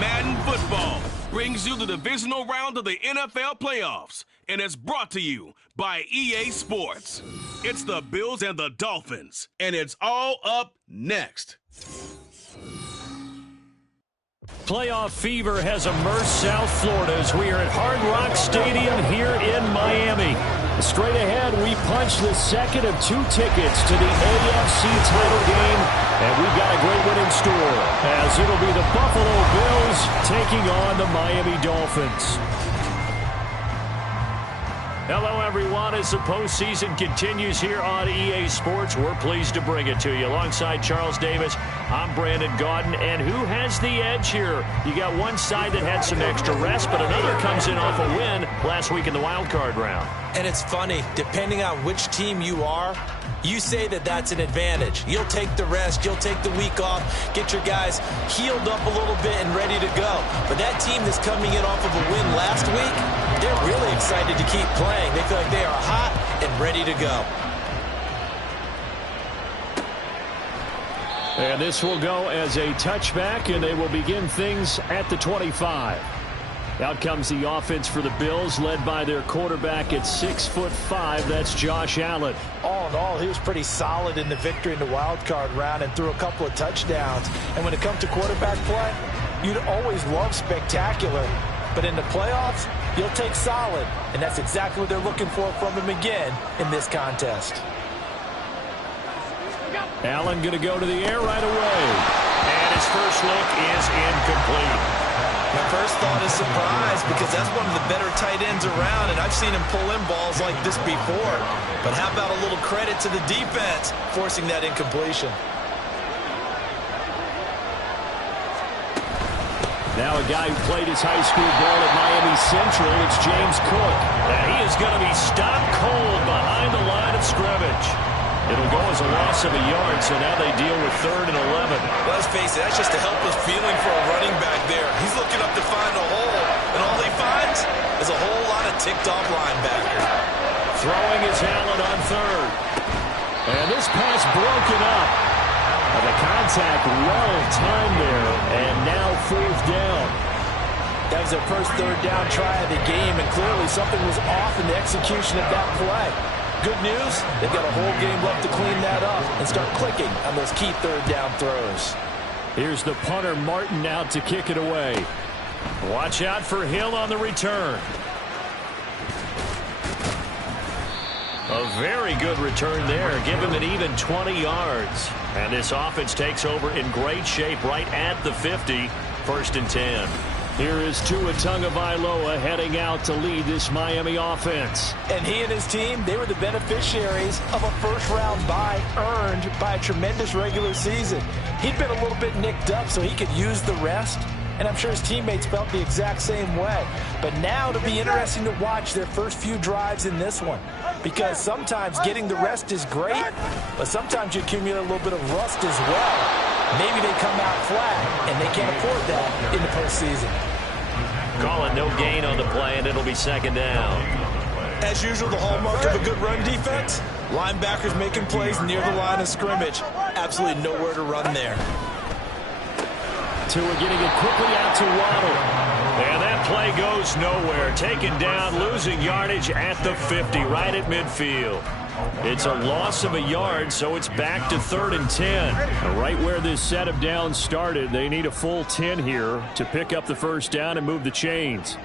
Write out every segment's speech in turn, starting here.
Madden football brings you the divisional round of the NFL playoffs, and it's brought to you by EA Sports. It's the Bills and the Dolphins, and it's all up next. Playoff fever has immersed South Florida as we are at Hard Rock Stadium here in Miami. Straight ahead, we punch the second of 2 tickets to the AFC title game, and we've got a great one in store, as it'll be the Buffalo Bills taking on the Miami Dolphins. Hello, everyone. As the postseason continues here on EA Sports, we're pleased to bring it to you. Alongside Charles Davis, I'm Brandon Gaudin. And who has the edge here? You got one side that had some extra rest, but another comes in off a win last week in the wild card round. And it's funny, depending on which team you are, you say that that's an advantage. You'll take the rest, you'll take the week off, get your guys healed up a little bit and ready to go. But that team that's coming in off of a win last week, they're really excited to keep playing. They feel like they are hot and ready to go. And this will go as a touchback, and they will begin things at the 25. Out comes the offense for the Bills, led by their quarterback at 6'5". That's Josh Allen. All in all, he was pretty solid in the victory in the wild card round and threw a couple of touchdowns. And when it comes to quarterback play, you'd always love spectacular. But in the playoffs, you'll take solid. And that's exactly what they're looking for from him again in this contest. Allen going to go to the air right away. And his first look is incomplete. My first thought is surprise, because that's one of the better tight ends around, and I've seen him pull in balls like this before. But how about a little credit to the defense forcing that incompletion? Now a guy who played his high school ball at Miami Central, it's James Cook. And he is going to be stopped cold behind the line of scrimmage. It'll go as a loss of a yard, so now they deal with 3rd and 11. Well, let's face it, that's just a helpless feeling for a running back there. He's looking up to find a hole, and all he finds is a whole lot of ticked-off linebackers. Throwing is Allen on 3rd. And this pass broken up. And the contact well timed there, and now 4th down. That was their first 3rd down try of the game, and clearly something was off in the execution of that play. Good news, they've got a whole game left to clean that up and start clicking on those key 3rd down throws. Here's the punter, Martin, out to kick it away. Watch out for Hill on the return. A very good return there. Give him an even 20 yards. And this offense takes over in great shape right at the 50. 1st and 10. Here is Tua Tagovailoa heading out to lead this Miami offense. And he and his team, they were the beneficiaries of a first-round bye earned by a tremendous regular season. He'd been a little bit nicked up, so he could use the rest. And I'm sure his teammates felt the exact same way. But now it'll be interesting to watch their first few drives in this one. Because sometimes getting the rest is great, but sometimes you accumulate a little bit of rust as well. Maybe they come out flat, and they can't afford that in the postseason. Calling no gain on the play, and it'll be 2nd down. As usual, the hallmark of a good run defense, linebackers making plays near the line of scrimmage. Absolutely nowhere to run there. Tua getting it quickly out to Waddle. And that play goes nowhere. Taken down, losing yardage at the 50, right at midfield. It's a loss of a yard, so it's back to 3rd and 10. And right where this set of downs started, they need a full 10 here to pick up the 1st down and move the chains.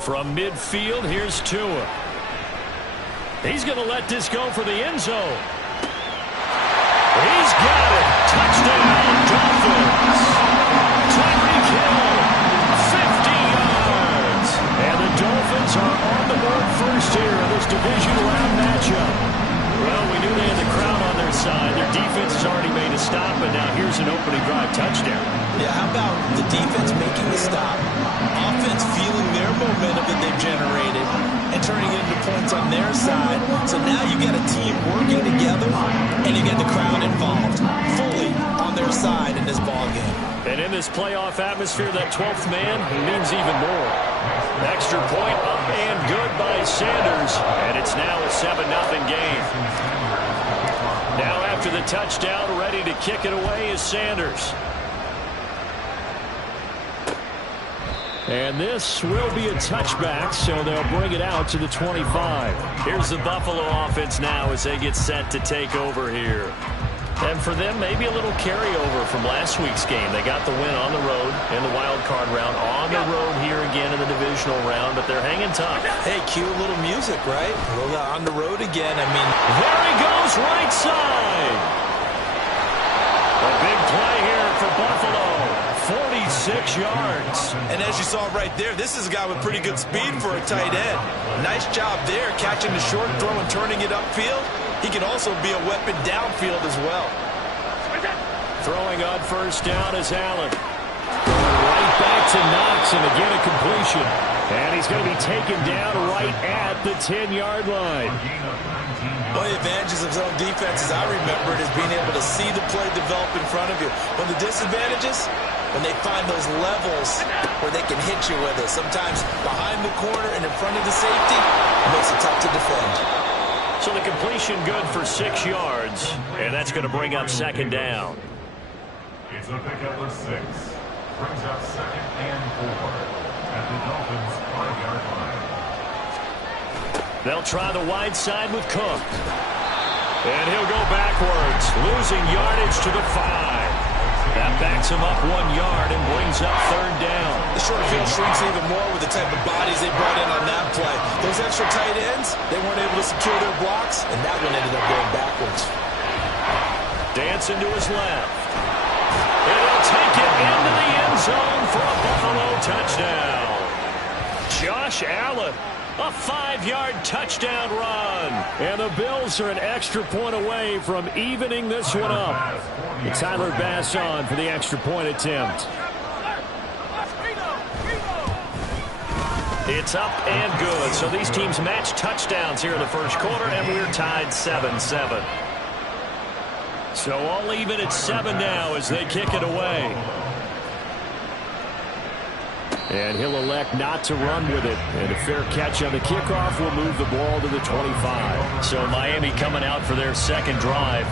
From midfield, here's Tua. He's going to let this go for the end zone. He's got it. Touchdown, Dolphins. Tyreek Hill, 50 yards. And the Dolphins are on the board first here in this division round matchup. Well, we knew they had the crowd on their side. Their defense has already made a stop, and now here's an opening drive touchdown. Yeah, how about the defense making the stop, offense feeling their momentum that they've generated, and turning it into points on their side. So now you get a team working together, and you get the crowd involved fully on their side in this ballgame. And in this playoff atmosphere, that 12th man means even more. Extra point up and good by Sanders, and it's now a 7-0 game. Now after the touchdown, ready to kick it away is Sanders. And this will be a touchback, so they'll bring it out to the 25. Here's the Buffalo offense now as they get set to take over here. And for them, maybe a little carryover from last week's game. They got the win on the road in the wild card round, on the road here again in the divisional round, but they're hanging tough. Hey, cue a little music, right? We're on the road again. I mean, there he goes, right side. A big play here for Buffalo. 46 yards. And as you saw right there, this is a guy with pretty good speed for a tight end. Nice job there, catching the short throw and turning it upfield. He can also be a weapon downfield as well. Throwing on first down is Allen. Right back to Knox, and again a completion. And he's going to be taken down right at the 10-yard line. One of the advantages of zone defense, as I remember it, is being able to see the play develop in front of you. One of the disadvantages, when they find those levels where they can hit you with it. Sometimes behind the corner and in front of the safety, it makes it tough to defend. So the completion good for 6 yards, and that's going to bring up second down. It's a pickup of 6. Brings up 2nd and 4 at the Dolphins' 5-yard line. They'll try the wide side with Cook. And he'll go backwards, losing yardage to the 5. That backs him up 1 yard and brings up third down. The short field shrinks even more with the type of bodies they brought in on that play. Those extra tight ends, they weren't able to secure their blocks, and that one ended up going backwards. Dancing to his left. And he'll take it into the end zone for a Buffalo touchdown. Josh Allen, a 5-yard touchdown run. And the Bills are an extra point away from evening this one up. And Tyler Bass on for the extra point attempt. It's up and good. So these teams match touchdowns here in the first quarter, and we're tied 7-7. So all even at 7 now as they kick it away. And he'll elect not to run with it. And a fair catch on the kickoff will move the ball to the 25. So Miami coming out for their second drive.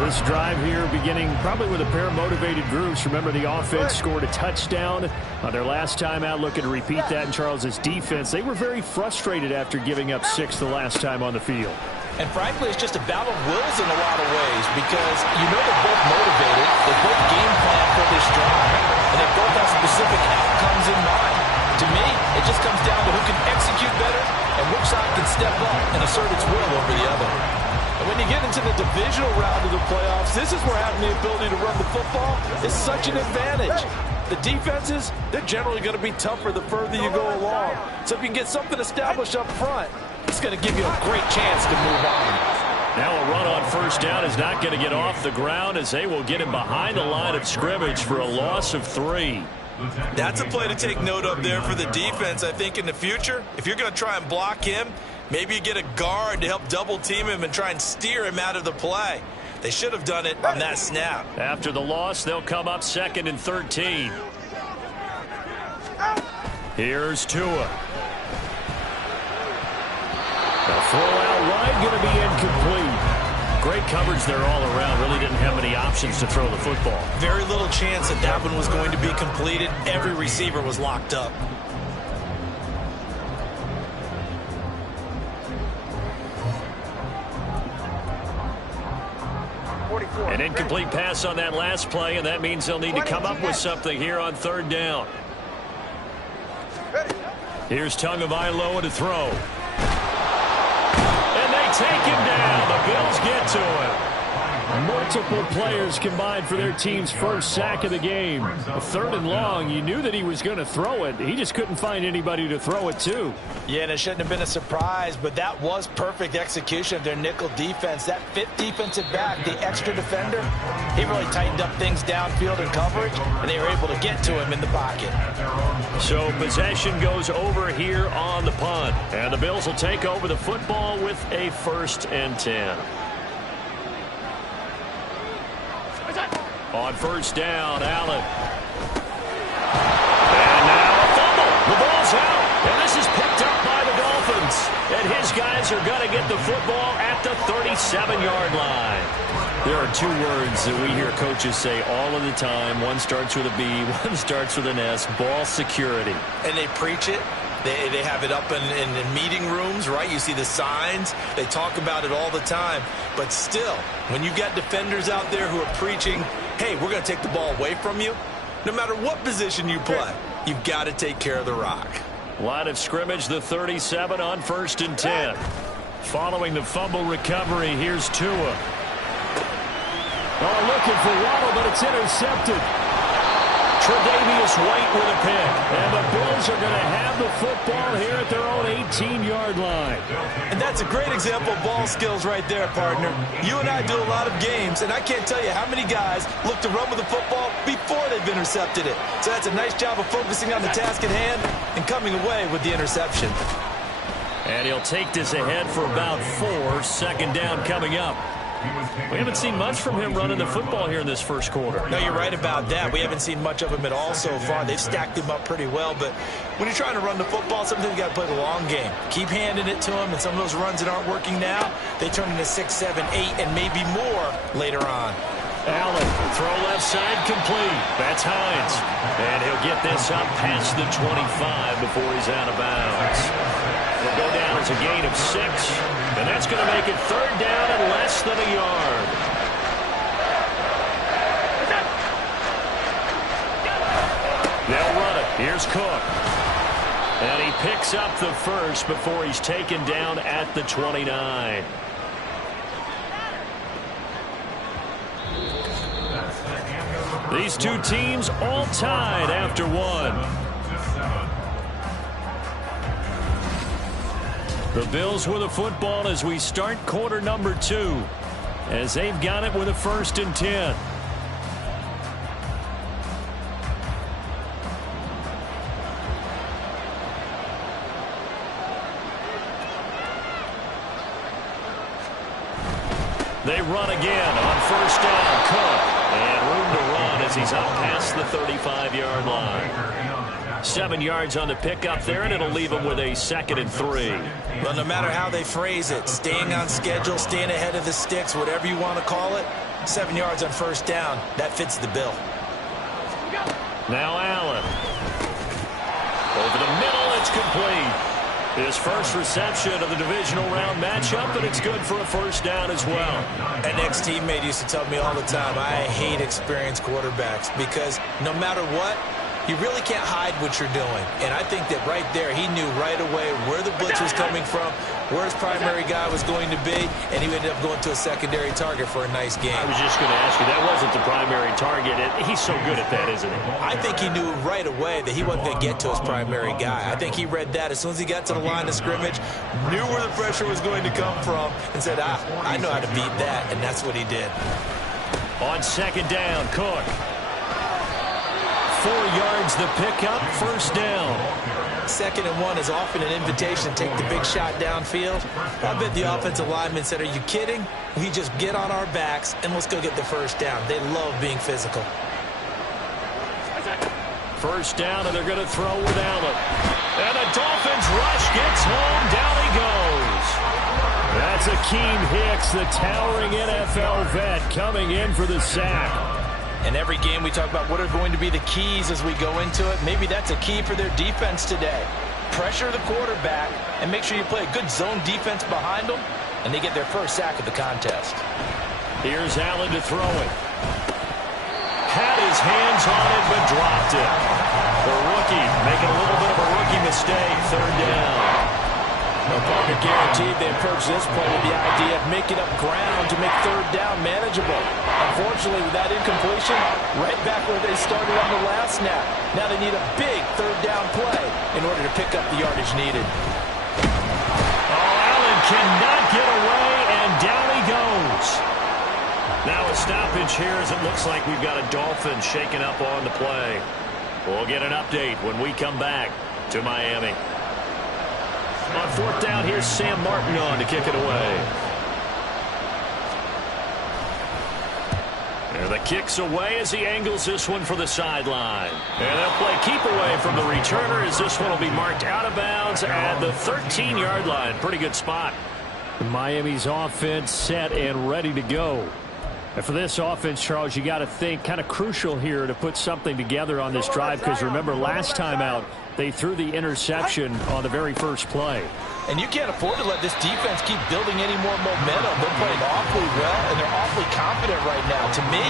This drive here beginning probably with a pair of motivated groups. Remember, the offense scored a touchdown on their last time out. Looking to repeat that in Charles's defense. They were very frustrated after giving up 6 the last time on the field. And frankly, it's just a battle of wills in a lot of ways because you know they're both motivated. They both game plan for this drive. And they both have specific outcomes in mind. To me, it just comes down to who can execute better and which side can step up and assert its will over the other. And when you get into the divisional round of the playoffs, this is where having the ability to run the football is such an advantage. The defenses, they're generally going to be tougher the further you go along. So if you can get something established up front, it's going to give you a great chance to move on. Now a run on first down is not going to get off the ground as they will get him behind the line of scrimmage for a loss of 3. That's a play to take note of there for the defense, I think, in the future. If you're going to try and block him, maybe you get a guard to help double team him and try and steer him out of the play. They should have done it on that snap. After the loss, they'll come up 2nd and 13. Here's Tua. The throw out wide going to be incomplete. Great coverage there all around. Really didn't have many options to throw the football. Very little chance that that one was going to be completed. Every receiver was locked up. An incomplete pass on that last play, and that means they'll need to come up with something here on third down. Here's Tagovailoa to throw. And they take him down. The Bills get to him. Multiple players combined for their team's first sack of the game. A 3rd and long, you knew that he was going to throw it. He just couldn't find anybody to throw it to. Yeah, and it shouldn't have been a surprise, but that was perfect execution of their nickel defense. That 5th defensive back, the extra defender, he really tightened up things downfield in coverage, and they were able to get to him in the pocket. So possession goes over here on the punt, and the Bills will take over the football with a 1st and 10. On 1st down, Allen. And now a fumble. The ball's out. And this is picked up by the Dolphins. And his guys are going to get the football at the 37-yard line. There are 2 words that we hear coaches say all of the time. One starts with a B, one starts with an S. Ball security. And they preach it. They have it up in meeting rooms, right? You see the signs. They talk about it all the time. But still, when you've got defenders out there who are preaching, hey, we're going to take the ball away from you, no matter what position you play, you've got to take care of the rock. Line of scrimmage, the 37 on 1st and 10. Following the fumble recovery, here's Tua. Oh, looking for Waddle, but it's intercepted. Tre'Davious White with a pick. And the Bills are going to have the football here at their own 18-yard line. And that's a great example of ball skills right there, partner. You and I do a lot of games, and I can't tell you how many guys look to run with the football before they've intercepted it. So that's a nice job of focusing on the task at hand and coming away with the interception. And he'll take this ahead for about 4. 2nd down coming up. We haven't seen much from him running the football here in this 1st quarter. No, you're right about that. We haven't seen much of him at all so far. They've stacked him up pretty well, but when you're trying to run the football, sometimes you got to play the long game. Keep handing it to him, and some of those runs that aren't working now, they turn into 6, 7, 8, and maybe more later on. Allen, throw left side complete. That's Hines. And he'll get this up past the 25 before he's out of bounds. It'll go down as a gain of 6. And that's going to make it 3rd down and less than a yard. They'll run it. Here's Cook. And he picks up the 1st before he's taken down at the 29. These 2 teams all tied after 1. The Bills with a football as we start quarter number 2, as they've got it with a 1st and 10. They run again on 1st down. Cook, and room to run as he's up past the 35-yard line. 7 yards on the pickup there, and it'll leave him with a 2nd and 3. Well, no matter how they phrase it, staying on schedule, staying ahead of the sticks, whatever you want to call it, 7 yards on 1st down, that fits the bill. Now Allen. Over the middle, it's complete. His first reception of the divisional round matchup, and it's good for a 1st down as well. An ex-teammate used to tell me all the time, I hate experienced quarterbacks because no matter what, you really can't hide what you're doing. And I think that right there, he knew right away where the blitz was coming from, where his primary guy was going to be, and he ended up going to a secondary target for a nice game. I was just going to ask you, that wasn't the primary target. He's so good at that, isn't he? I think he knew right away that he wasn't going to get to his primary guy. I think he read that as soon as he got to the line of scrimmage, knew where the pressure was going to come from, and said, I know how to beat that, and that's what he did. On 2nd down, Cook. 4 yards the pickup, 1st down. 2nd and 1 is often an invitation to take the big shot downfield. I bet the offensive lineman said, are you kidding? We just get on our backs and let's go get the 1st down. They love being physical. 1st down, and they're going to throw with Allen. And the Dolphins rush, gets home, down he goes. That's Akeem Hicks, the towering NFL vet, coming in for the sack. In every game we talk about what are going to be the keys as we go into it. Maybe that's a key for their defense today. Pressure the quarterback and make sure you play a good zone defense behind them, and they get their first sack of the contest. Here's Allen to throw it. Had his hands on it, but dropped it. The rookie making a little bit of a rookie mistake, 3rd down. No partner guaranteed. They approach this play with the idea of making up ground to make third down manageable. Unfortunately, with that incompletion, right back where they started on the last snap. Now they need a big third down play in order to pick up the yardage needed. Oh, Allen cannot get away, and down he goes. Now a stoppage here as it looks like we've got a Dolphin shaking up on the play. We'll get an update when we come back to Miami. On fourth down, here's Sam Martin on to kick it away. And the kick's away as he angles this one for the sideline. And they'll play keep away from the returner as this one will be marked out of bounds at the 13-yard line. Pretty good spot. Miami's offense set and ready to go. And for this offense, Charles, you got to think kind of crucial here to put something together on this drive because remember last time out they threw the interception on the very first play. And you can't afford to let this defense keep building any more momentum. They're playing awfully well, and they're awfully confident right now. To me,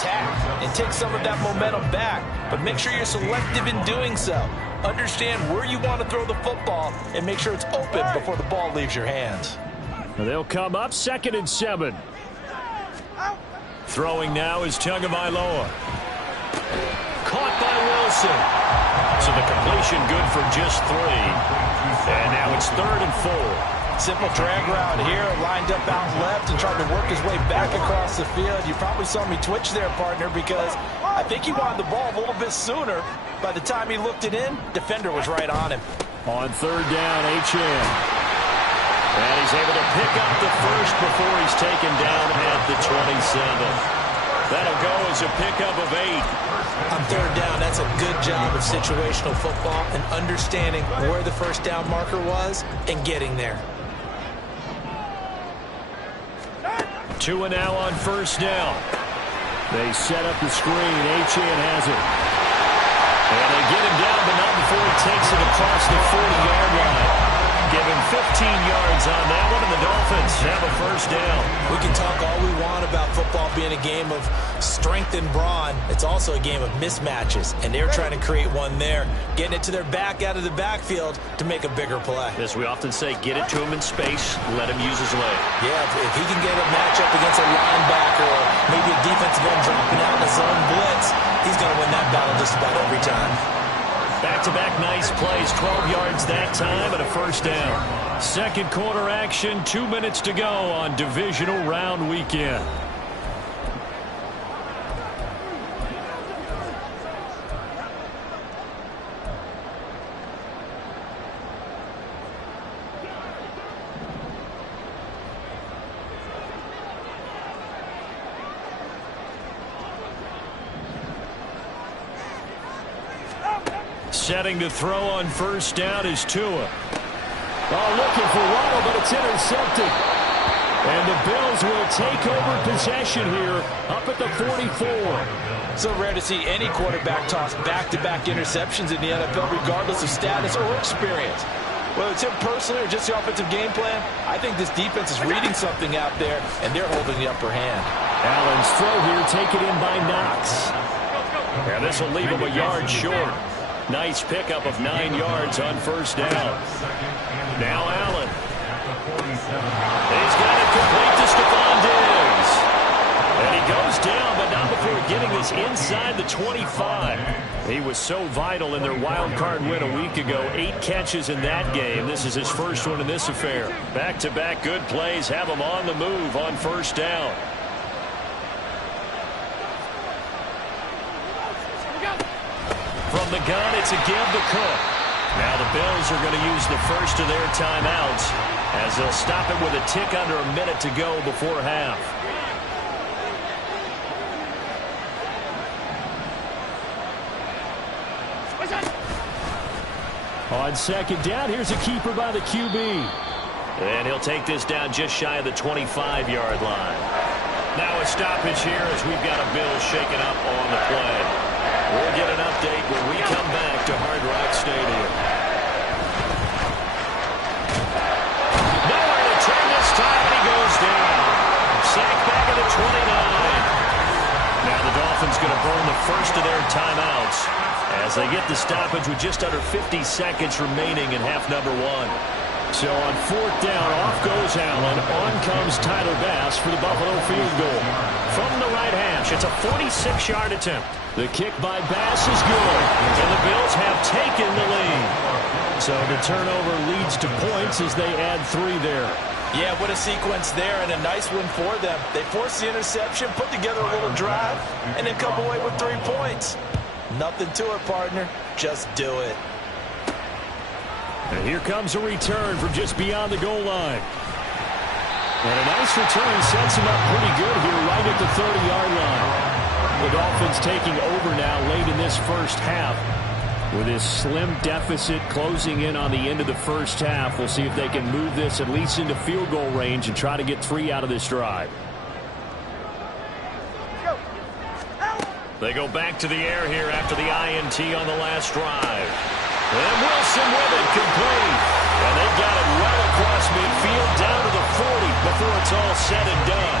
attack and take some of that momentum back, but make sure you're selective in doing so. Understand where you want to throw the football and make sure it's open before the ball leaves your hands. They'll come up 2nd and 7. Throwing now is Tagovailoa. Caught by Wilson. So the completion good for just 3. And now it's 3rd and 4. Simple drag route here, lined up out left and tried to work his way back across the field. You probably saw me twitch there, partner, because I think he wanted the ball a little bit sooner. By the time he looked it in, defender was right on him. On 3rd down, HM. And he's able to pick up the first before he's taken down at the 27. That'll go as a pickup of 8. On 3rd down, that's a good job of situational football and understanding where the first down marker was and getting there. 2 and now on 1st down. They set up the screen. Achane has it. And they get him down, but not before he takes it across the 40-yard line. Give him yards on that one, and the Dolphins have a first down. We can talk all we want about football being a game of strength and brawn. It's also a game of mismatches, and they're trying to create one there, getting it to their back out of the backfield to make a bigger play. As we often say, get it to him in space, let him use his leg. Yeah, if he can get a matchup against a linebacker or maybe a defensive end dropping out in a zone blitz, he's going to win that battle just about every time. Back-to-back nice plays, 12 yards that time and a first down. Second quarter action, 2 minutes to go on divisional round weekend. Setting to throw on first down is Tua. Oh, looking for Waddle, but it's intercepted. And the Bills will take over possession here up at the 44. So rare to see any quarterback toss back-to-back interceptions in the NFL, regardless of status or experience. Whether it's him personally or just the offensive game plan, I think this defense is reading something out there, and they're holding the upper hand. Allen's throw here taken in by Knox. And this will leave him a yard short. Nice pickup of 9 yards on first down. Now Allen. He's got it complete to Stephon Diggs. And he goes down, but not before getting this inside the 25. He was so vital in their wild card win a week ago. 8 catches in that game. This is his first one in this affair. Back-to-back good plays have him on the move on first down. From the gun, it's a give to Cook. Now the Bills are going to use the first of their timeouts as they'll stop it with a tick under a minute to go before half. On second down, here's a keeper by the QB. And he'll take this down just shy of the 25-yard line. Now a stoppage here as we've got a Bills shaken up on the play. We'll get an update when we come back to Hard Rock Stadium. Nowhere to turn this time, and he goes down. Sacked back at the 29. Now the Dolphins going to burn the first of their timeouts as they get the stoppage with just under 50 seconds remaining in half number 1. So on fourth down, off goes Allen. On comes Tyler Bass for the Buffalo field goal. From the right hash, it's a 46-yard attempt. The kick by Bass is good. And the Bills have taken the lead. So the turnover leads to points as they add 3 there. Yeah, what a sequence there, and a nice one for them. They forced the interception, put together a little drive, and then come away with 3 points. Nothing to it, partner. Just do it. And here comes a return from just beyond the goal line. And a nice return sets him up pretty good here right at the 30-yard line. The Dolphins taking over now late in this first half. With this slim deficit closing in on the end of the first half, we'll see if they can move this at least into field goal range and try to get 3 out of this drive. They go back to the air here after the INT on the last drive. And Wilson with it, complete. And they've got it well across midfield down to the 40 before it's all said and done.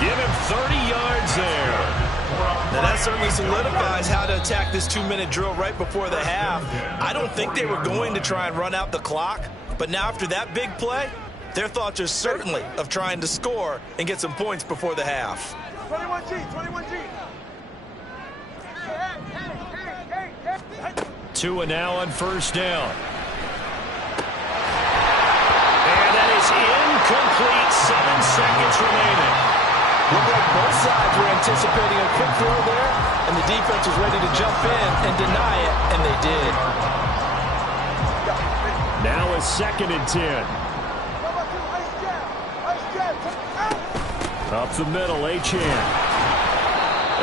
Give him 30 yards there. Now that certainly solidifies how to attack this 2-minute drill right before the half. I don't think they were going to try and run out the clock, but now after that big play, their thoughts are certainly of trying to score and get some points before the half. 21G. Tua now on first down. And that is incomplete. 7 seconds remaining. Looked like both sides were anticipating a quick throw there, and the defense was ready to jump in and deny it, and they did. Now a 2nd and 10. Up the middle, Achane.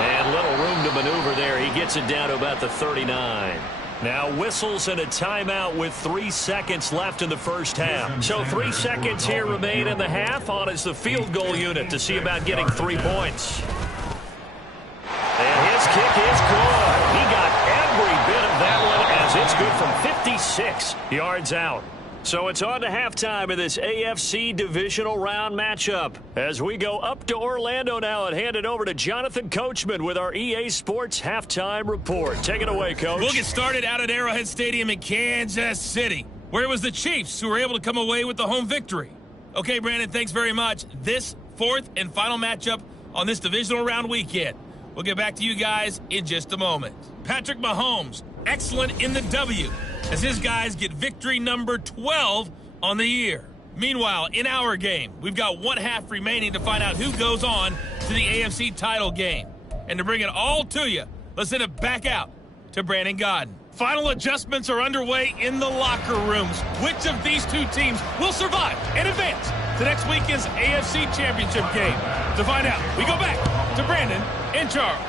And little room to maneuver there. He gets it down to about the 39. Now whistles and a timeout with 3 seconds left in the first half. So 3 seconds here remain in the half. On is the field goal unit to see about getting 3 points. And his kick is good. He got every bit of that one as it's good from 56 yards out. So it's on to halftime in this AFC divisional round matchup. As we go up to Orlando now and hand it over to Jonathan Coachman with our EA Sports halftime report. Take it away, Coach. We'll get started out at Arrowhead Stadium in Kansas City, where it was the Chiefs who were able to come away with the home victory. Okay, Brandon, thanks very much. This fourth and final matchup on this divisional round weekend. We'll get back to you guys in just a moment. Patrick Mahomes, excellent in the W, as his guys get victory number 12 on the year. Meanwhile, in our game, we've got 1 half remaining to find out who goes on to the AFC title game. And to bring it all to you, let's send it back out to Brandon Godden. Final adjustments are underway in the locker rooms. Which of these two teams will survive and advance to next weekend's AFC Championship game? To find out, we go back to Brandon and Charles.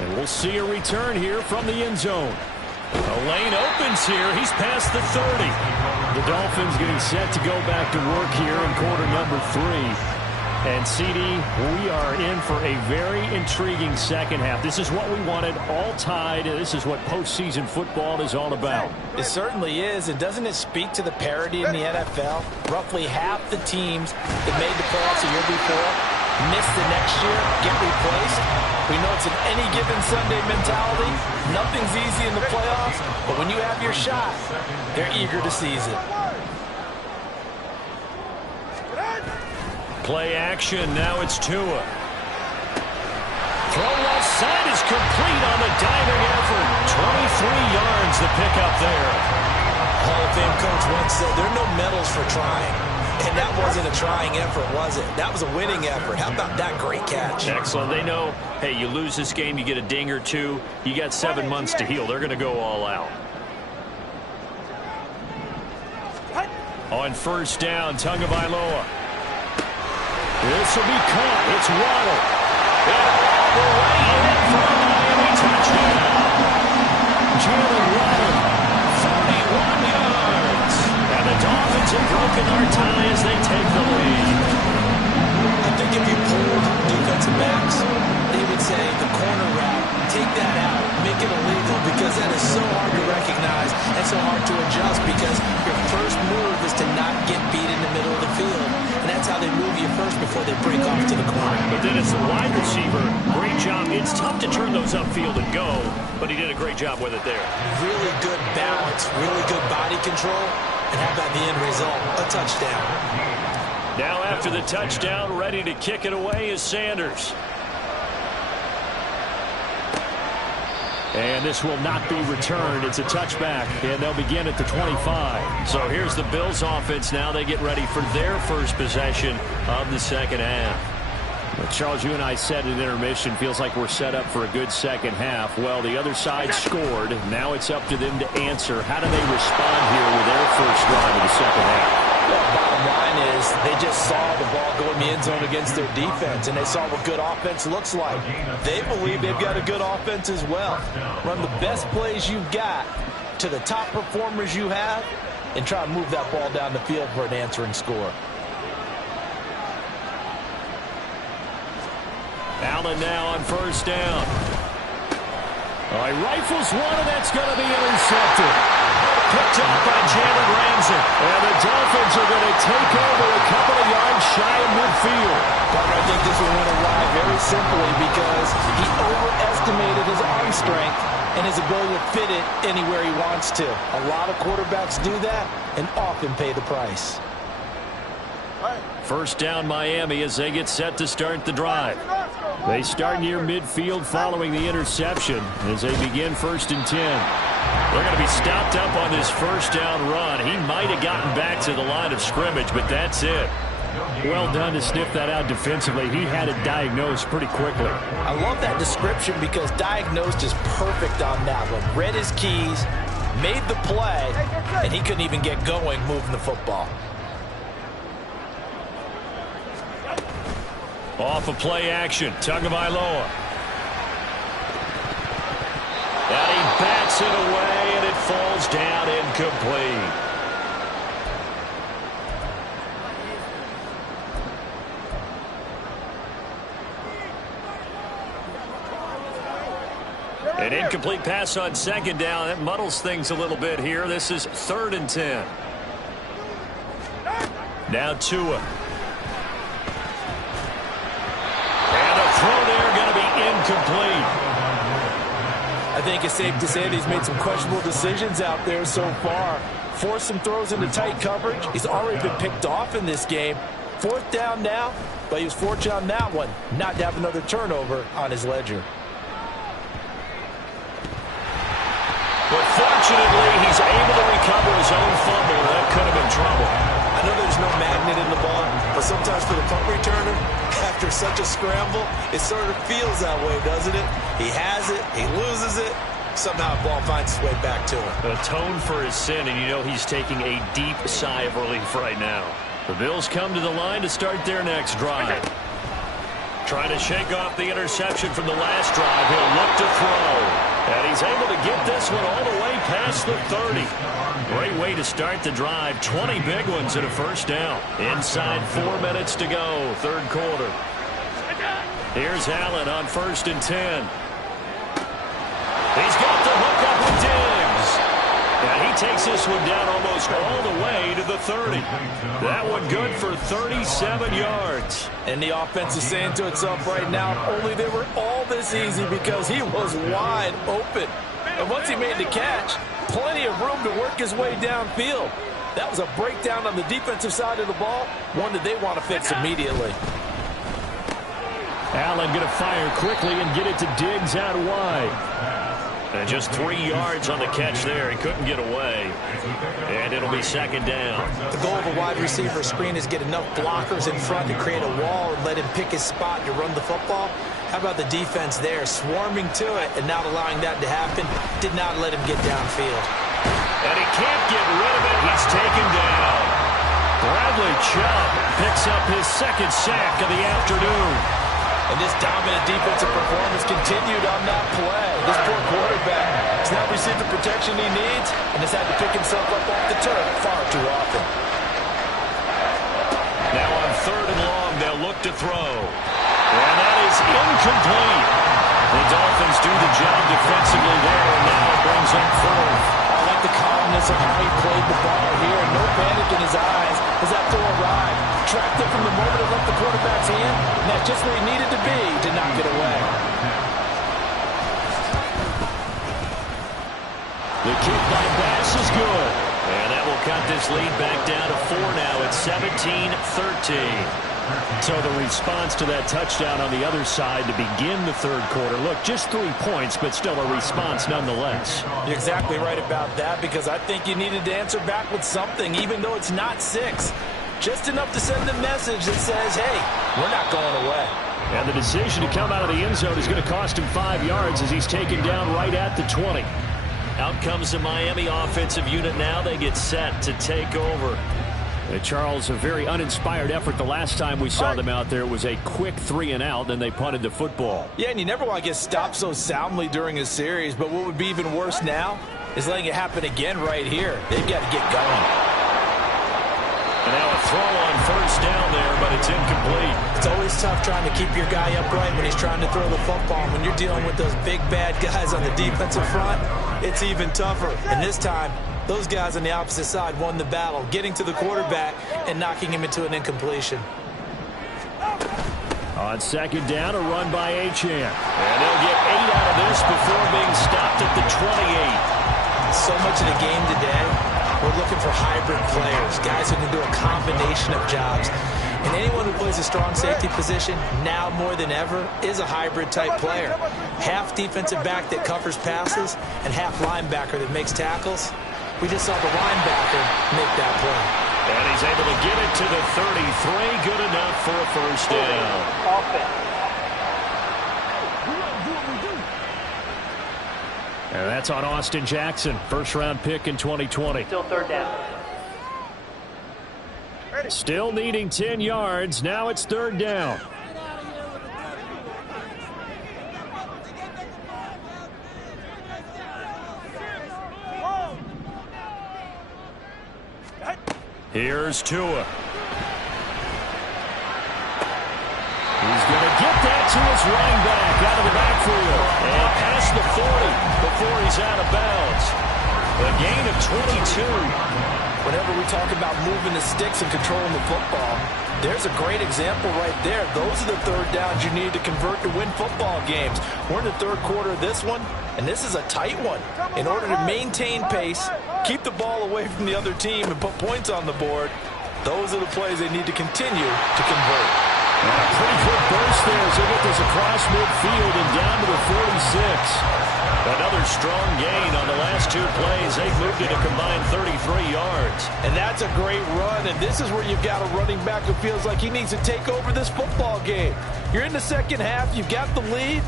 And we'll see a return here from the end zone. A lane opens here. He's past the 30. The Dolphins getting set to go back to work here in quarter number 3. And, CD, we are in for a very intriguing second half. This is what we wanted, all tied. This is what postseason football is all about. It certainly is. And doesn't it speak to the parity in the NFL? Roughly half the teams that made the playoffs the year before miss the next year, get replaced. We know it's an any given Sunday mentality. Nothing's easy in the playoffs, but when you have your shot, they're eager to seize it. Play action. Now it's Tua. Throw left side is complete on the diving effort. 23 yards the pickup there. Hall of Fame coach once said there are no medals for trying. And that wasn't a trying effort, was it? That was a winning effort. How about that great catch? Excellent. They know, hey, you lose this game, you get a ding or two. You got 7 months to heal. They're going to go all out. On first down, Tagovailoa. This will be caught. It's Waddle. And all the way in for a Miami touchdown. Jalen Waddle, 41 yards. And the Dolphins have broken our tie as they take the lead. I think if you pulled defensive backs, they would say the corner route, take that out, make it illegal, because that is so hard to recognize and so hard to adjust, because your first move is to not get beat in the middle of the field. And that's how they move you first before they break off to the corner. But then it's the wide receiver. Great job. It's tough to turn those upfield and go, but he did a great job with it there. Really good balance, really good body control, and how about the end result? A touchdown. Now after the touchdown, ready to kick it away is Sanders. And this will not be returned. It's a touchback, and they'll begin at the 25. So here's the Bills offense now. They get ready for their first possession of the second half. Well, Charles, you and I said at intermission, feels like we're set up for a good second half. Well, the other side scored. Now it's up to them to answer. How do they respond here with their first drive of the second half? Well, bottom line is they just saw the ball go in the end zone against their defense, and they saw what good offense looks like. They believe they've got a good offense as well. Run the best plays you've got to the top performers you have, and try to move that ball down the field for an answering score. Allen now on first down. All right, rifles one, and that's going to be intercepted. Picked up by Jalen Ramsey. And the Dolphins are going to take over a couple of yards shy of midfield. I think this will win a ride very simply because he overestimated his arm strength and his ability to fit it anywhere he wants to. A lot of quarterbacks do that and often pay the price. First down Miami as they get set to start the drive. They start near midfield following the interception as they begin 1st and 10. They're going to be stopped up on this first down run. He might have gotten back to the line of scrimmage, but that's it. Well done to sniff that out defensively. He had it diagnosed pretty quickly. I love that description because diagnosed is perfect on that one. Read his keys, made the play, and he couldn't even get going moving the football. Off of play action, Tagovailoa. And he bats it away, and it falls down incomplete. An incomplete pass on second down. That muddles things a little bit here. This is 3rd and 10. Now Tua. And a throw there going to be incomplete. I think it's safe to say that he's made some questionable decisions out there so far. Forced some throws into tight coverage. He's already been picked off in this game. 4th down now, but he was fortunate on that one not to have another turnover on his ledger. But fortunately, he's able to recover his own fumble. That could have been trouble. I know there's no magnet in the ball, but sometimes for the punt returner, after such a scramble, it sort of feels that way, doesn't it? He has it, he loses it, somehow the ball finds its way back to him. Atone for his sin, and you know he's taking a deep sigh of relief right now. The Bills come to the line to start their next drive. Trying to shake off the interception from the last drive. He'll look to throw. And he's able to get this one all the way past the 30. Great way to start the drive. 20 big ones and a first down. Inside 4 minutes to go, 3rd quarter. Here's Allen on 1st and 10. He's got the hook up with Diggs. And he takes this one down almost all the way to the 30. That one good for 37 yards. And the offense is saying to itself right now, only they were all this easy because he was wide open. And once he made the catch, plenty of room to work his way downfield. That was a breakdown on the defensive side of the ball, one that they want to fix immediately. Allen going to fire quickly and get it to Diggs out wide. And just 3 yards on the catch there. He couldn't get away. And it'll be 2nd down. The goal of a wide receiver screen is get enough blockers in front to create a wall and let him pick his spot to run the football. How about the defense there, swarming to it and not allowing that to happen? Did not let him get downfield. And he can't get rid of it. He's taken down. Bradley Chubb picks up his 2nd sack of the afternoon. And this dominant defensive performance continued on that play. This poor quarterback has not received the protection he needs and has had to pick himself up off the turf far too often. Now on 3rd and long, they'll look to throw. And that is incomplete. The Dolphins do the job defensively there, and now it brings up 4th. I like the calmness of how he played the ball here. No panic in his eyes as that throw arrived. Tracked it from the moment it left the quarterback's hand, and that's just where he needed to be to knock it away. The kick by Bass is good. And that will cut this lead back down to 4 now. It's 17-13. So the response to that touchdown on the other side to begin the 3rd quarter. Look, just 3 points, but still a response nonetheless. You're exactly right about that because I think you needed to answer back with something, even though it's not 6. Just enough to send a message that says, hey, we're not going away. And the decision to come out of the end zone is going to cost him 5 yards as he's taken down right at the 20. Out comes the Miami offensive unit now. They get set to take over. Charles, a very uninspired effort the last time we saw them out there. It was a quick 3 and out, then they punted the football. Yeah, and you never want to get stopped so soundly during a series, but what would be even worse now is letting it happen again right here. They've got to get going. And now a throw on 1st down there, but it's incomplete. It's always tough trying to keep your guy upright when he's trying to throw the football. When you're dealing with those big, bad guys on the defensive front, it's even tougher. And this time, those guys on the opposite side won the battle, getting to the quarterback and knocking him into an incompletion. On 2nd down, a run by Achane. And they'll get 8 out of this before being stopped at the 28. So much of the game today, we're looking for hybrid players, guys who can do a combination of jobs. And anyone who plays a strong safety position, now more than ever, is a hybrid-type player. Half defensive back that covers passes and half linebacker that makes tackles. We just saw the linebacker make that play. And he's able to get it to the 33. Good enough for a first down. And that's on Austin Jackson, first-round pick in 2020. Still 3rd down. Still needing 10 yards. Now it's 3rd down. Here's Tua. He's going to get that to his running back out of the backfield. And past the 40 before he's out of bounds. A gain of 22. Whenever we talk about moving the sticks and controlling the football, there's a great example right there. Those are the third downs you need to convert to win football games. We're in the third quarter of this one, and this is a tight one. In order to maintain pace, keep the ball away from the other team, and put points on the board, those are the plays they need to continue to convert. And a pretty quick burst there as they get this across midfield and down to the 46. Another strong gain on the last two plays. They've moved it a combined 33 yards. And that's a great run, and this is where you've got a running back who feels like he needs to take over this football game. You're in the second half, you've got the lead,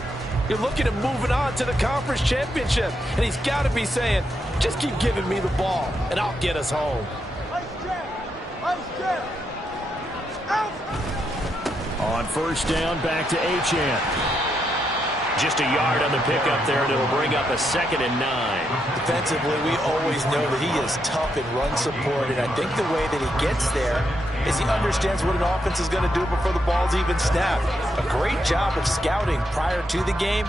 you're looking at moving on to the conference championship, and he's got to be saying, just keep giving me the ball, and I'll get us home. On first down, back to Achane. Just a yard on the pickup there, and it'll bring up a 2nd and 9. Defensively, we always know that he is tough in run support, and I think the way that he gets there is he understands what an offense is going to do before the ball's even snapped. A great job of scouting prior to the game,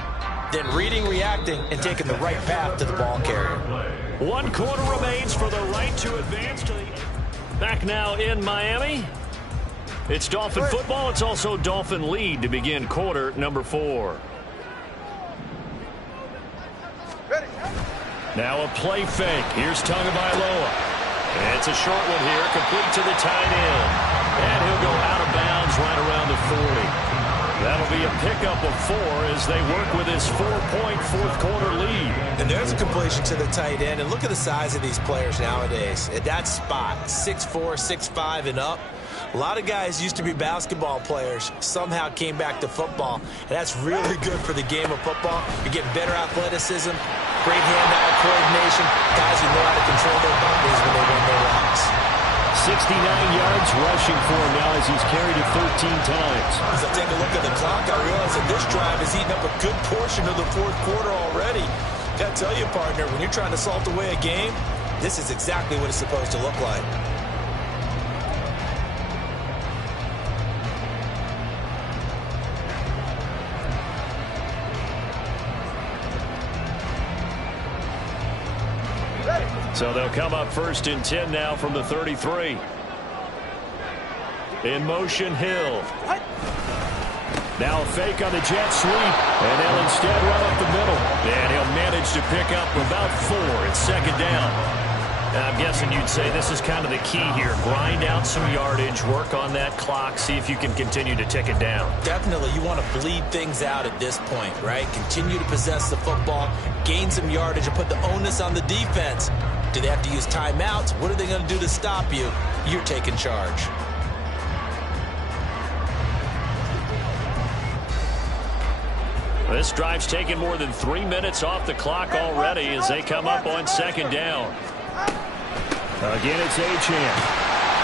then reading, reacting, and taking the right path to the ball carrier. 1 quarter remains for the right to advance to the... Back now in Miami. It's Dolphin football. It's also Dolphin lead to begin quarter number 4. Now a play fake. Here's Tagovailoa. It's a short one here, complete to the tight end. And he'll go out of bounds right around the 40. That'll be a pickup of 4 as they work with his 4-point fourth-quarter lead. And there's a completion to the tight end. And look at the size of these players nowadays. At that spot, 6'4", 6'5", and up. A lot of guys used to be basketball players, somehow came back to football, and that's really good for the game of football. You're getting better athleticism, great hand-eye coordination, guys who know how to control their bodies when they run their routes. 69 yards rushing for him now as he's carried it 13 times. As I take a look at the clock, I realize that this drive has eaten up a good portion of the fourth quarter already. Gotta tell you, partner, when you're trying to salt away a game, this is exactly what it's supposed to look like. So they'll come up 1st and 10 now from the 33. In motion, Hill. Now a fake on the jet sweep, and they'll instead run up the middle. And he'll manage to pick up about 4. It's 2nd down. Now, I'm guessing you'd say this is kind of the key here. Grind out some yardage, work on that clock, see if you can continue to tick it down. Definitely, you want to bleed things out at this point, right? Continue to possess the football, gain some yardage, and put the onus on the defense. Do they have to use timeouts? What are they going to do to stop you? You're taking charge. This drive's taken more than 3 minutes off the clock already as they come up on 2nd down. Again, it's Achane.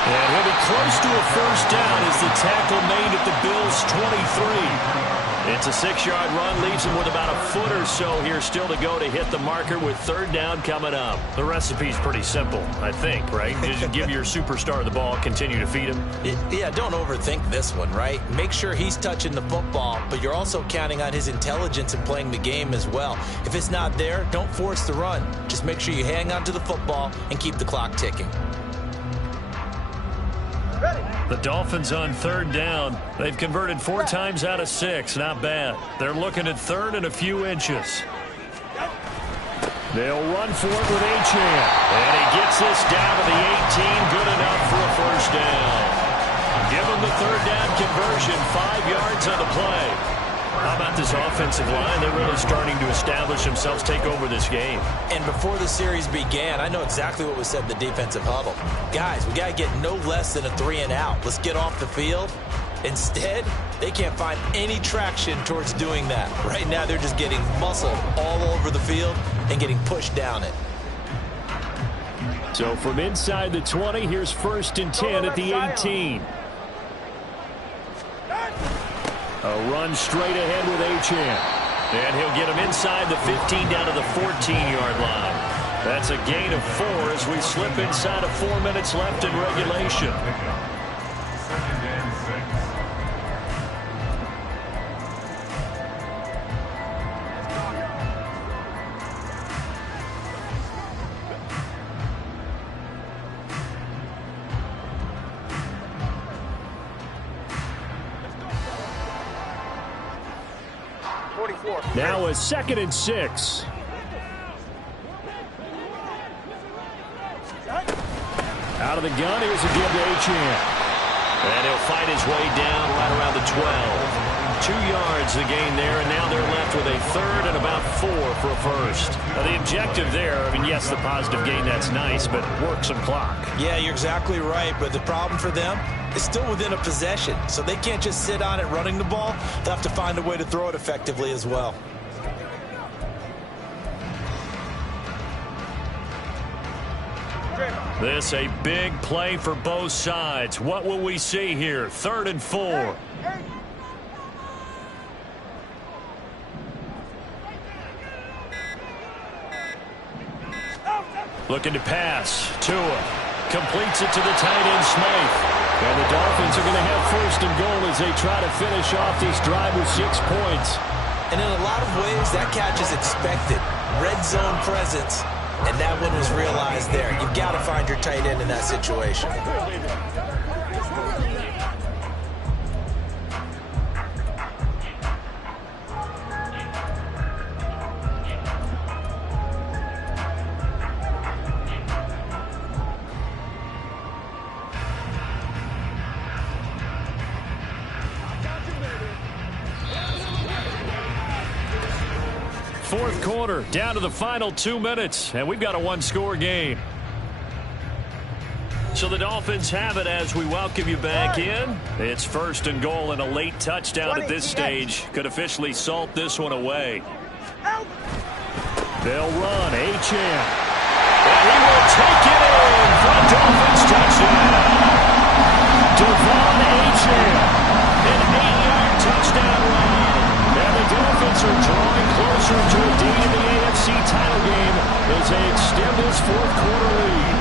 And he'll be close to a first down as the tackle made at the Bills' 23. It's a 6-yard run, leaves him with about a foot or so here still to go to hit the marker with 3rd down coming up. The recipe's pretty simple, I think, right? Just give your superstar the ball, continue to feed him. Yeah, don't overthink this one, right? Make sure he's touching the football, but you're also counting on his intelligence in playing the game as well. If it's not there, don't force the run. Just make sure you hang on to the football and keep the clock ticking. The Dolphins on 3rd down. They've converted 4 times out of 6. Not bad. They're looking at 3rd and a few inches. They'll run for it with Achane. And he gets this down to the 18. Good enough for a first down. Give him the 3rd down conversion. 5 yards on the play. How about this offensive line? They're really starting to establish themselves, take over this game. And before the series began, I know exactly what was said in the defensive huddle. Guys, we got to get no less than a 3 and out. Let's get off the field. Instead, they can't find any traction towards doing that. Right now, they're just getting muscled all over the field and getting pushed down it. So from inside the 20, here's 1st and 10 at the 18. A run straight ahead with Achane. And he'll get him inside the 15 down to the 14-yard line. That's a gain of 4 as we slip inside of 4 minutes left in regulation. Now a 2nd and 6. Out of the gun, here's a give to Achane. And he'll fight his way down right around the 12. 2 yards the gain there, and now they're left with a 3rd and about 4 for a first. Now the objective there, I mean, yes, the positive gain, that's nice, but work some clock. Yeah, you're exactly right, but the problem for them is still within a possession, so they can't just sit on it running the ball. They'll have to find a way to throw it effectively as well. This a big play for both sides. What will we see here? 3rd and 4. Looking to pass. Tua completes it to the tight end, Smythe. And the Dolphins are going to have 1st and goal as they try to finish off this drive with 6 points. And in a lot of ways, that catch is expected. Red zone presence. And that one was realized there. You've got to find your tight end in that situation. Fourth quarter, down to the final 2 minutes, and we've got a 1-score game. So the Dolphins have it as we welcome you back in. It's 1st and goal, and a late touchdown at this stage could officially salt this one away. They'll run. Achane. And he will take it in for a Dolphins touchdown. Devon Achane. An 8-yard touchdown run. And the Dolphins are drawing closer to a date in the AFC title game as they extend this 4th quarter lead.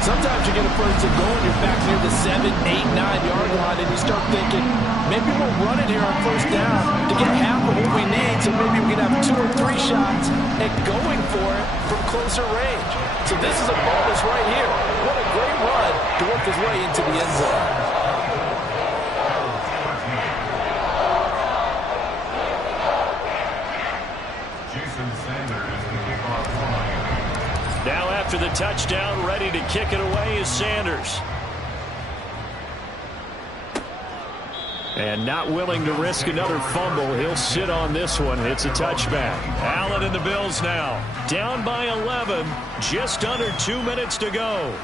Sometimes you get a first and goal and you're back near the 7, 8, 9-yard line and you start thinking, maybe we'll run it here on 1st down to get half of what we need, so maybe we can have 2 or 3 shots at going for it from closer range. So this is a bonus right here. What a great run to work his way into the end zone. Now after the touchdown, ready to kick it away is Sanders. And not willing to risk another fumble, he'll sit on this one. It's a touchback. Allen and the Bills now. Down by 11, just under 2 minutes to go.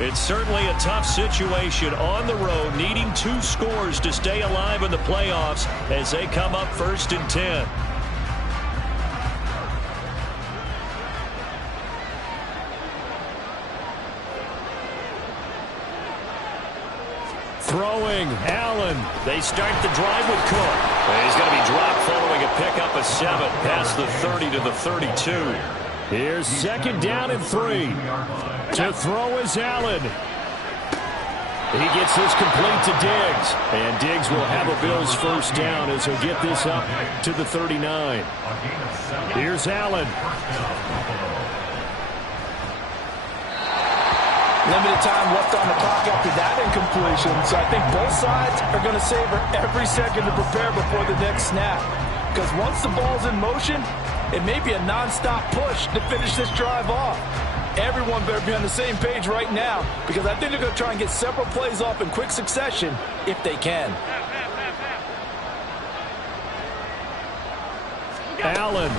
It's certainly a tough situation on the road, needing 2 scores to stay alive in the playoffs as they come up 1st and 10. Throwing, Allen. They start the drive with Cook. He's going to be dropped following a pickup of 7 past the 30 to the 32. Here's 2nd down and 3. To throw is Allen. He gets this complete to Diggs. And Diggs will have a Bills 1st down as he'll get this up to the 39. Here's Allen. Limited time left on the clock after that incompletion, so I think both sides are going to savor every second to prepare before the next snap. Because once the ball's in motion, it may be a non-stop push to finish this drive off. Everyone better be on the same page right now, because I think they're going to try and get several plays off in quick succession if they can. Allen,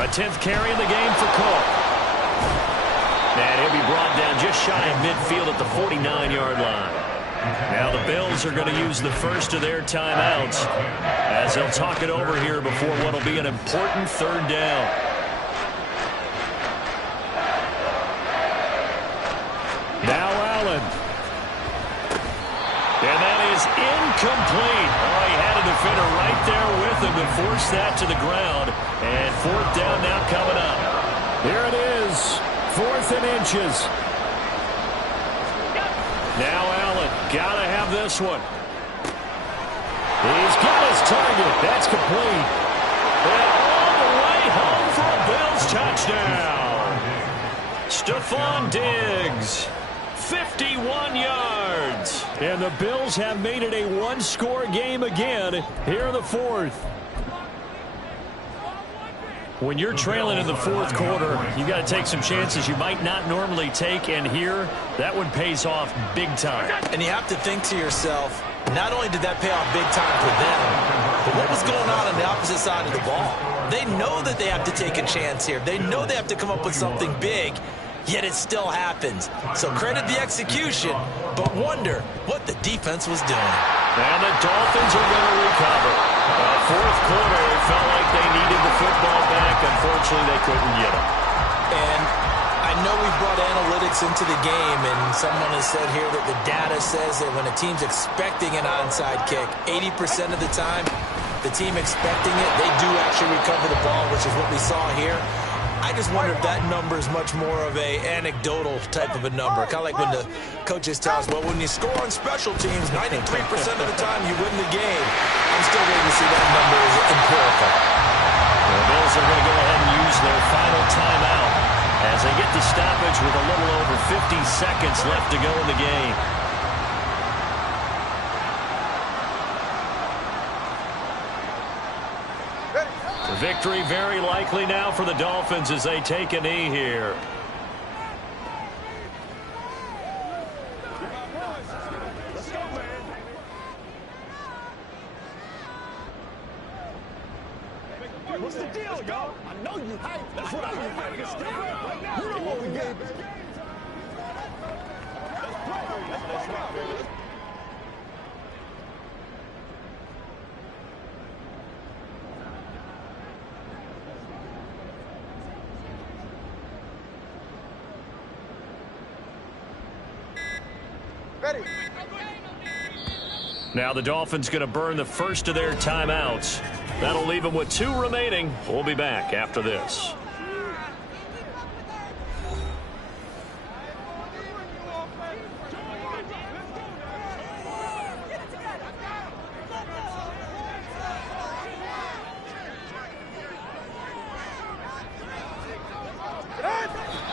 a 10th carry in the game for Cook. And he'll be brought down just shy of midfield at the 49-yard line. Now the Bills are going to use the first of their timeouts as they'll talk it over here before what will be an important 3rd down. Now Allen. And that is incomplete. Oh, he had a defender right there with him to force that to the ground. And 4th down now coming up. Here it is. 4th and inches. Now Allen, gotta have this one. He's got his target. That's complete. And all the way home for a Bills touchdown. Stephon Diggs, 51 yards. And the Bills have made it a 1-score game again here in the 4th. When you're trailing in the fourth quarter, you got to take some chances you might not normally take, and here, that one pays off big time. And you have to think to yourself, not only did that pay off big time for them, but what was going on the opposite side of the ball? They know that they have to take a chance here. They know they have to come up with something big, yet it still happens. So credit the execution, but wonder what the defense was doing. And the Dolphins are going to recover. Fourth quarter, it felt like they needed the football back. Unfortunately, they couldn't get it. And I know we brought analytics into the game, and someone has said here that the data says that when a team's expecting an onside kick, 80% of the time, the team expecting it, they do actually recover the ball, which is what we saw here. I just wonder if that number is much more of a anecdotal type of a number. Kind of like when the coaches tell us, well, when you score on special teams, 93% of the time you win the game. I'm still waiting to see that number is empirical. The Bills are going to go ahead and use their final timeout as they get the stoppage with a little over 50 seconds left to go in the game. Victory very likely now for the Dolphins as they take a knee here. What's the deal, y'all? I know you hyped. That's what I was ready to step up right now. You know what we gave us. Let's play. Now the Dolphins going to burn the first of their timeouts. That'll leave them with 2 remaining. We'll be back after this.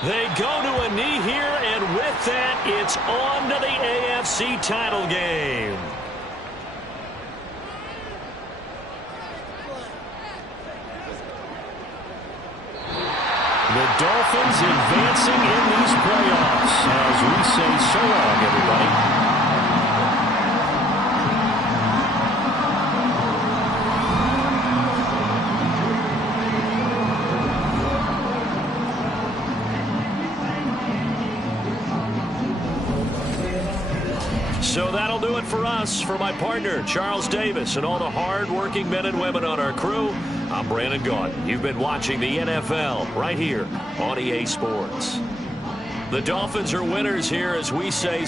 They go to a knee here, and with that, it's on to the AFC title game. The Dolphins advancing in these playoffs as we say so long, everybody. So that'll do it for us. For my partner, Charles Davis, and all the hard-working men and women on our crew, I'm Brandon Gaudin. You've been watching the NFL right here on EA Sports. The Dolphins are winners here as we say